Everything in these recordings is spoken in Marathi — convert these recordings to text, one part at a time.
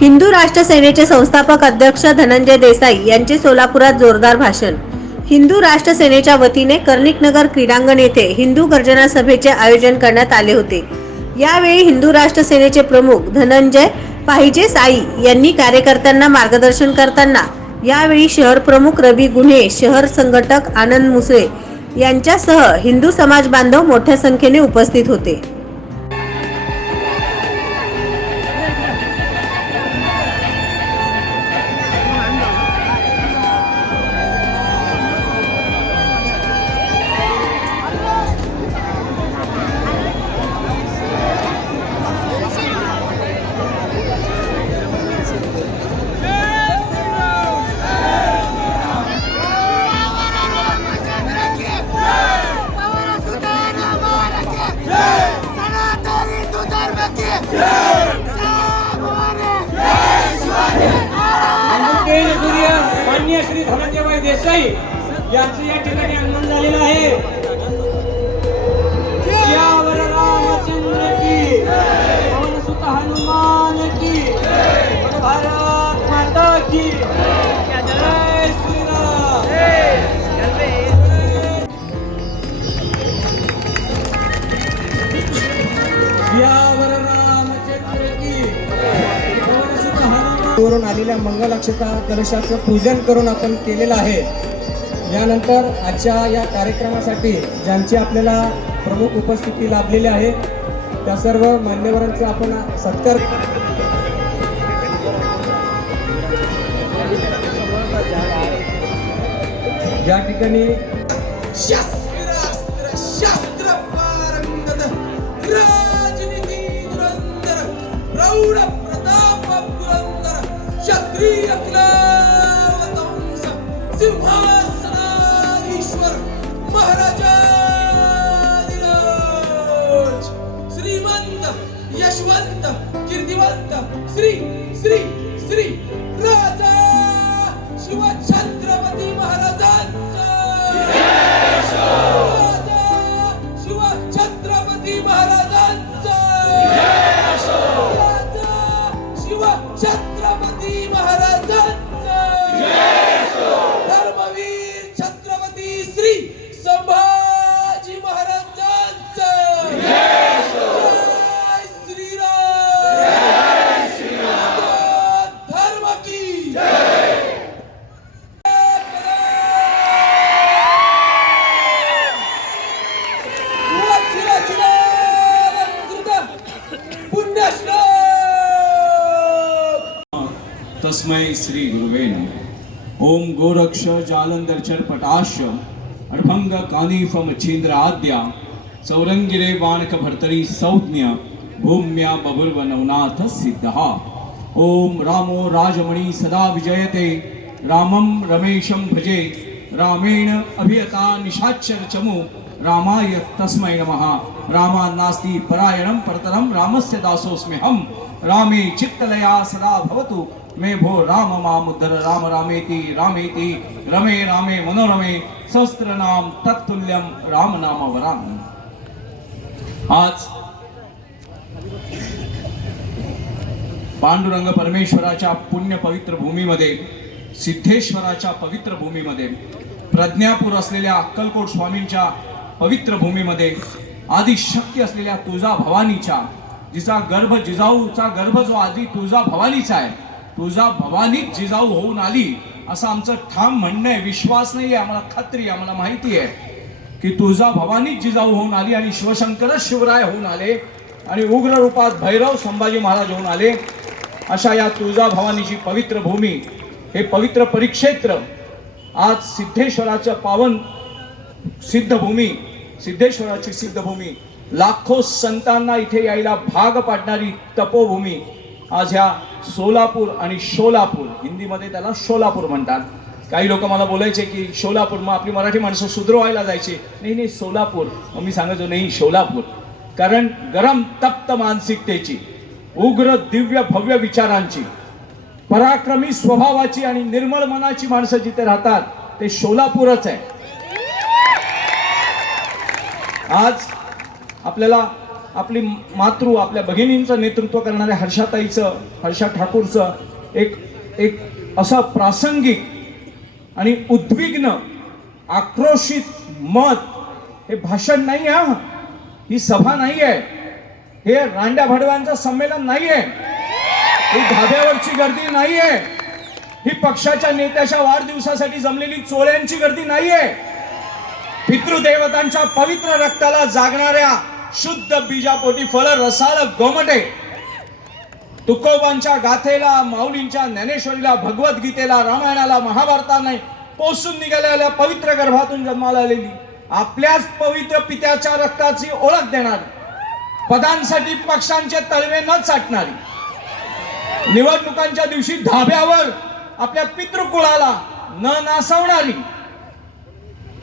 हिंदू राष्ट्र सेनेचे संस्थापक अध्यक्ष धनंजय देसाई यांचे सोलापुरात जोरदार भाषण। हिंदू राष्ट्र सेनेच्या वतीने कर्णिकनगर क्रीडांगण येथे हिंदू गर्जना सभेचे आयोजन करण्यात आले होते। यावेळी हिंदू राष्ट्र सेनेचे प्रमुख धनंजय पाहिजे साई यांनी कार्यकर्त्यांना मार्गदर्शन करताना यावेळी शहर प्रमुख रवी गुन्हे, शहर संघटक आनंद मुसळे यांच्यासह हिंदू समाज बांधव मोठ्या संख्येने उपस्थित होते। माननीय श्री धनंजय देसाई यांचं या ठिकाणी आगमन झालेलं आहे। सियावर रामचंद्र की, पवन सुत हनुमान की, भारत माता की जय श्रीराम। सियावर रामचंद्र की, पवन सुत हनुमान वरून आलेल्या मंगलाक्षता कलशाचं पूजन करून आपण केलेलं आहे। यानंतर आजच्या या कार्यक्रमासाठी ज्यांची आपल्याला प्रमुख उपस्थिती लाभलेली आहे त्या सर्व मान्यवरांचा आपण सत्कार। या ठिकाणी शास्त्र पारंगत राजनीती धुरंधर प्रौढ प्रताप पुरंदर क्षत्रिय कुलवंश सिंहासनाधीश्वर महाराजाधिराज श्रीमंत यशवंत कीर्तिवंत श्री श्री श्री राजा शिव छत्रपती महाराजांचा राजा शिव छत्रपती महाराजांचा राजा शिव छत्रपती महाराजांचा धर्मवीर छत्रपती श्री संभाजी महाराजांचा जय श्रीराम धर्म की जय। तस्मै श्री गुरुवे नमः। ओम गोरक्ष जालंधर पटाश अडभंग कानिफ मच्छिंद्र आद्या चौरंगिरे वाणक भर्तरी सौज्ञ भूम्या बभुर्व नवनाथ सिद्धहा। ओम रामो राजमणि सदा विजयते रामं रमेशं भजे रामेण अभियता निशाचर चमु रामाय तस्मै नमः। रामा नास्ति परायणं परतरं रामस्य दासोऽस्म्यहं रामे चित्तलया सदा भवतु मे भो राम मामुद्धर। राम रामेति रामेति रमे रामे मनोरमे सहस्रनाम तत्तुल्यम राम नाम वरामी। आज पांडुरंग परमेश्वराच्या पुण्य पवित्र भूमीमध्ये, सिद्धेश्वराच्या पवित्र भूमीमध्ये, प्रज्ञापूर असलेल्या अक्कलकोट स्वामींच्या पवित्र भूमीमध्ये, आदिशक्ती असलेल्या तुळजा भवानीच्या, जिचा गर्भ जिजाऊचा गर्भ जो आधी तुळजा भवानीचा आहे, तुळजा भवानी जिजाऊ होऊन आली असं आमचं ठाम म्हणणं आहे। विश्वास नाही आहे, आम्हाला खात्री आहे, आम्हाला माहिती आहे की तुळजा भवानी जिजाऊ होऊन आली आणि शिवशंकरच शिवराय होऊन आले आणि उग्र रूपात भैरव संभाजी महाराज होऊन आले। अशा या तुळजा भवानीची पवित्र भूमी, हे पवित्र परिक्षेत्र आज सिद्धेश्वराचं पावन सिद्धभूमी, सिद्धेश्वराची सिद्धभूमी, लाखो संतांना इथे यायला भाग पाडणारी तपोभूमी आज ह्या सोलापूर आणि शोलापूर, हिंदीमध्ये त्याला शोलापूर म्हणतात। काही लोक मला बोलायचे की शोलापूर, मग आपली मराठी माणसं सुधरवायला जायचे, नाही नाही सोलापूर। मग मी सांगायचो नाही शोलापूर, कारण गरम तप्त मानसिकतेची, उग्र दिव्य भव्य विचारांची, पराक्रमी स्वभावाची आणि निर्मळ मनाची माणसं जिथे राहतात ते सोलापूरच आहे। आज आपल्याला आपली मातृ आपल्या भगिनींचं नेतृत्व करणाऱ्या हर्षा ठाकूरचं एक असं प्रासंगिक आणि उद्विग्न आक्रोशित मत हे भाषण नाही आहे, ही सभा नाही आहे, हे रांड्या भडव्यांचं संमेलन नाही आहे, ही धाब्यावरची गर्दी नाही आहे, ही पक्षाच्या नेत्याच्या वाढदिवसासाठी जमलेली चोळ्यांची गर्दी नाही आहे. पितृदेवतांच्या पवित्र रक्ताला जागणाऱ्या शुद्ध बीजापोटी फळ रसाळ गोमटे, तुकोबांच्या गाथेला, माऊलींच्या ज्ञानेश्वरीला, भगवद्गीतेला, रामायणाला, महाभारताने पोसून निघालेल्या पवित्र गर्भातून जन्माला आलेली आपल्याच पवित्र पित्याच्या रक्ताची ओळख देणारी, पदांसाठी पक्षांचे तळवे न चाटणारी, निवडणुकांच्या दिवशी धाब्यावर आपल्या पितृकुळाला न नासवणारी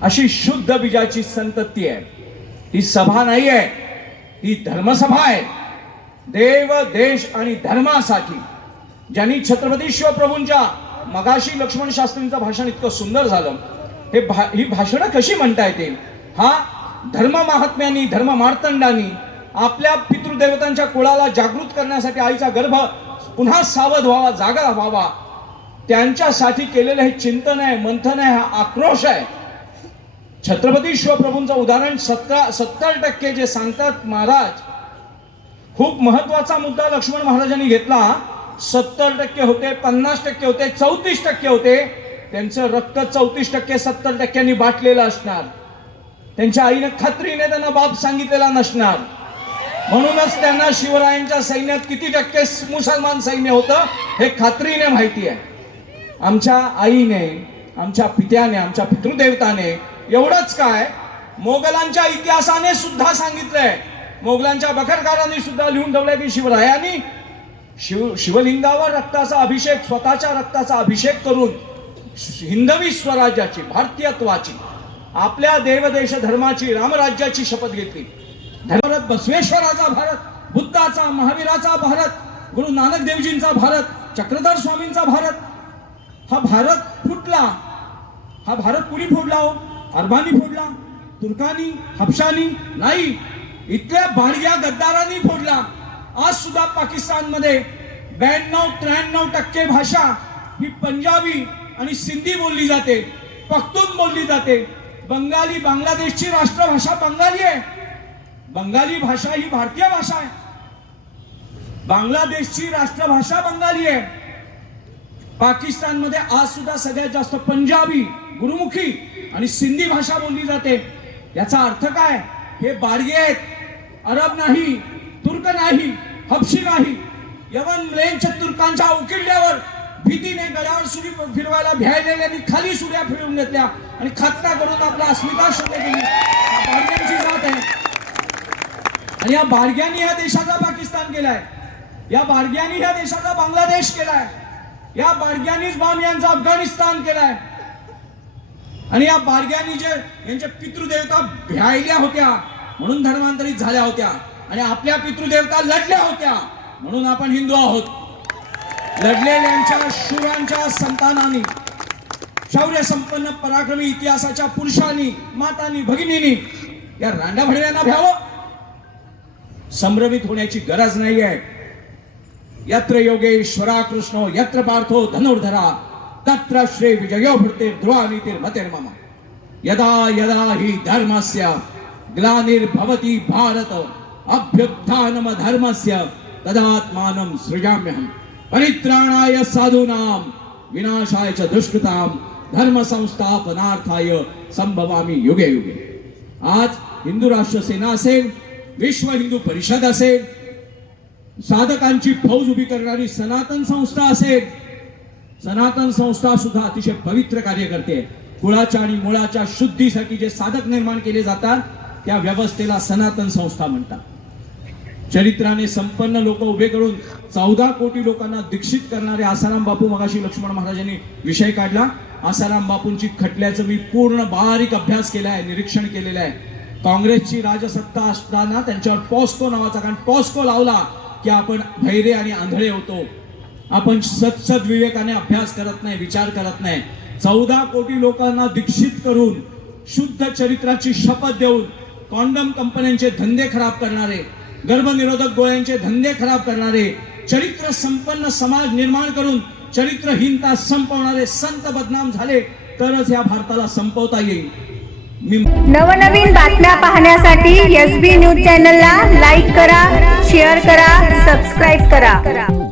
अशी शुद्ध बीजाची संतती आहे. ही सभा नाही आहे, ही धर्मसभा आहे. देव, देश आणि धर्मासाठी ज्यांनी छत्रपती शिवप्रभूंच्या मगाशी लक्ष्मण शास्त्रींचं भाषण इतकं सुंदर झालं, ही भाषणं कशी म्हणता येतील? हा धर्म महात्म्यांनी, धर्म मार्तंडांनी आपल्या पितृदेवतांच्या कुळाला जागृत करण्यासाठी आईचा गर्भ पुन्हा सावध व्हावा, जागा व्हावा, त्यांच्यासाठी केलेलं हे चिंतन आहे, मंथन आहे, हा आक्रोश आहे. छत्रपती शिवप्रभूंचं उदाहरण 70% जे सांगतात महाराज, खूप महत्वाचा मुद्दा लक्ष्मण महाराजांनी घेतला. 70% होते, 50% होते, 34% होते. त्यांचं रक्त 34% 70% बाटलेलं असणार. त्यांच्या आईने खात्रीने त्यांना बाप सांगितलेला नसणार. म्हणूनच त्यांना शिवरायांच्या सैन्यात किती टक्के मुसलमान सैन्य होतं हे खात्रीने माहिती आहे. आमच्या आईने, आमच्या पित्याने, आमच्या पितृदेवताने एवढंच काय, मोगलांच्या इतिहासाने सुद्धा सांगितलंय, मोगलांच्या बखरकारांनी सुद्धा लिहून ठेवलंय की शिवरायांनी शिवलिंगावर रक्ताचा अभिषेक, स्वतःच्या रक्ताचा अभिषेक करून हिंदवी स्वराज्याची, भारतीयत्वाची, आपल्या देवदेश धर्माची, रामराज्याची शपथ घेतली. भारत बसवेश्वराचा भारत, बुद्धाचा, महावीराचा भारत, गुरु नानक देवजींचा भारत, चक्रधर स्वामींचा भारत. हा भारत फुटला. हा भारत कुणी फोडला हो? अरबांनी फोडला? तुर्कांनी? हबशांनी? नाही, इथल्या बाणग्या गद्दारांनी फोडला. आज सुद्धा पाकिस्तानमध्ये 92-93% भाषा ही पंजाबी आणि सिंधी बोलली जाते, पख्तून बोलली जाते. बंगाली, बांगलादेशची राष्ट्रभाषा बंगाली आहे. बंगाली भाषा ही भारतीय भाषा आहे. बांगलादेशची राष्ट्रभाषा बंगाली आहे. पाकिस्तानमध्ये आज सुद्धा सगळ्यात जास्त पंजाबी, गुरुमुखी आणि सिंधी भाषा बोलली जाते. याचा अर्थ काय? हे बाडगे आहेत. अरब नाही, तुर्क नाही, हबशी नाही. यवन म्लेंच तुर्कांच्या उकिरड्यावर भीतीने गडावर सुरी फिरवायला भ्यायलेल्यांनी खाली सुऱ्या फिरवून घेतल्या आणि खतना करून आपला अस्मिता शोधली गेली. बाडग्यांची जात आहे. आणि या बाडग्यांनी या देशाचा पाकिस्तान केलाय. या बाडग्यांनी या देशाचा बांगलादेश केलाय. या बाडग्यांनीच बामियांचा अफगाणिस्तान केलाय. आणि या बाडग्यांनी जे यांच्या पितृदेवता भ्यायल्या होत्या म्हणून धर्मांतरित झाल्या होत्या, आणि आपल्या पितृदेवता लढल्या होत्या म्हणून आपण हिंदू आहोत. लढलेल्यांच्या शूरांच्या संतानांनी, शौर्य संपन्न पराक्रमी इतिहासाच्या पुरुषांनी, मातांनी, भगिनींनी या रांड्या भडव्यांना भ्यावं. संभ्रमित होण्याची गरज नाही आहे. यत्र योगेश्वरा कृष्णो यत्र पार्थो धनुर्धरा तत्र श्री विजयो भृते ध्रुवानीतिर्मतिर्मम. यदा यदा हि धर्मस्य ग्लानिर्भवति भारत अभ्युत्थानम धर्मस्य तदात्मानं सृजाम्यहम्. परित्राणाय साधूनां विनाशाय च दुष्कृतां धर्म संस्थापनार्थाय संभवामि युगे युगे. आज हिंदू राष्ट्र सेना असेल, विश्व हिंदू परिषद असेल, साधकांची फौज उभी करणारी सनातन संस्था असेल, सनातन संस्था सुद्धा अतिशय पवित्र कार्य करते. कुळाच्या आणि मुळाच्या शुद्धीसाठी जे साधक निर्माण केले जातात त्या व्यवस्थेला सनातन संस्था म्हणतात. चरित्राने संपन्न लोक उभे करून 14 कोटी लोकांना दीक्षित करणारे आसाराम बापू, मगाशी लक्ष्मण महाराजांनी विषय काढला. आसाराम बापूंची खटल्याचं मी पूर्ण बारीक अभ्यास केला आहे, निरीक्षण केलेलं आहे. काँग्रेसची राजसत्ता असताना त्यांच्यावर पॉस्को नावाचा, कारण पॉस्को लावला की आपण भैरे आणि आंधळे होतो. आपण सत्सद विवेकाने अभ्यास करत नाही, विचार करत नाही. 14 कोटी लोकांना दीक्षित करून शुद्ध चरित्राची शपथ देऊन कॉन्डम कंपन्यांचे धंदे खराब करणारे, गर्भनिरोधक गोळ्यांचे धंदे खराब करणारे, चरित्र संपन्न समाज निर्माण करून चरित्रहीनता संपवणारे संत बदनाम झाले तरच या भारताला संपवता येईल. मी नवनवीन बातम्या पाहण्यासाठी SB न्यूज चॅनलला लाईक करा, शेअर करा, सबस्क्राईब करा.